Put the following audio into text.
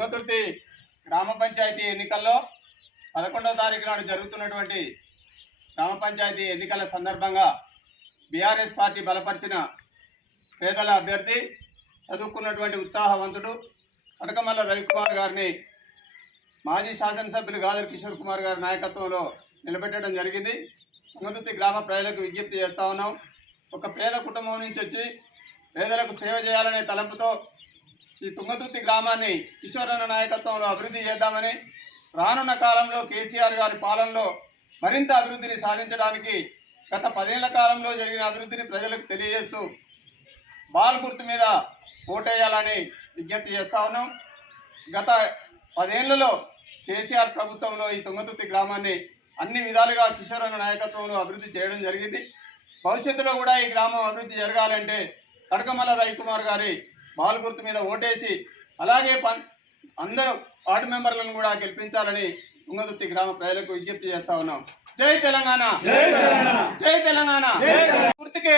తుంగతుర్తి గ్రామ పంచాయతీ ఎన్నికల్లో పదకొండవ తారీఖు నాడు జరుగుతున్నటువంటి గ్రామ పంచాయతీ ఎన్నికల సందర్భంగా బీఆర్ఎస్ పార్టీ బలపరిచిన పేదల అభ్యర్థి చదువుకున్నటువంటి ఉత్సాహవంతుడు కనకమల్ల రవికుమార్ గారిని మాజీ శాసనసభ్యులు గాదర్ కిషోర్ కుమార్ గారి నాయకత్వంలో నిలబెట్టడం జరిగింది. తుంగతుర్తి గ్రామ ప్రజలకు విజ్ఞప్తి చేస్తా ఉన్నాం. ఒక పేద కుటుంబం నుంచి వచ్చి పేదలకు సేవ చేయాలనే తలంపుతో ఈ తుంగతుర్తి గ్రామాన్ని కిషోరన్న నాయకత్వంలో అభివృద్ధి చేద్దామని రానున్న కాలంలో కేసీఆర్ గారి పాలనలో మరింత అభివృద్ధిని సాధించడానికి గత పదేళ్ళ కాలంలో జరిగిన అభివృద్ధిని ప్రజలకు తెలియజేస్తూ బాల్ గుర్తు మీద ఓటేయాలని విజ్ఞప్తి చేస్తా ఉన్నాం. గత పదేళ్ళలో కేసీఆర్ ప్రభుత్వంలో ఈ తుంగతుర్తి గ్రామాన్ని అన్ని విధాలుగా కిషోర్ అన్న నాయకత్వంలో అభివృద్ధి చేయడం జరిగింది. భవిష్యత్తులో కూడా ఈ గ్రామం అభివృద్ధి జరగాలంటే కడకమల్ల రవికుమార్ గారి బాల్ గుర్తు మీద ఓటేసి అలాగే పన్ అందరూ వార్డు మెంబర్లను కూడా గెలిపించాలని తుంగతుర్తి గ్రామ ప్రజలకు విజ్ఞప్తి చేస్తా ఉన్నాం. జై తెలంగాణ! జై తెలంగాణ! గుర్తుకే!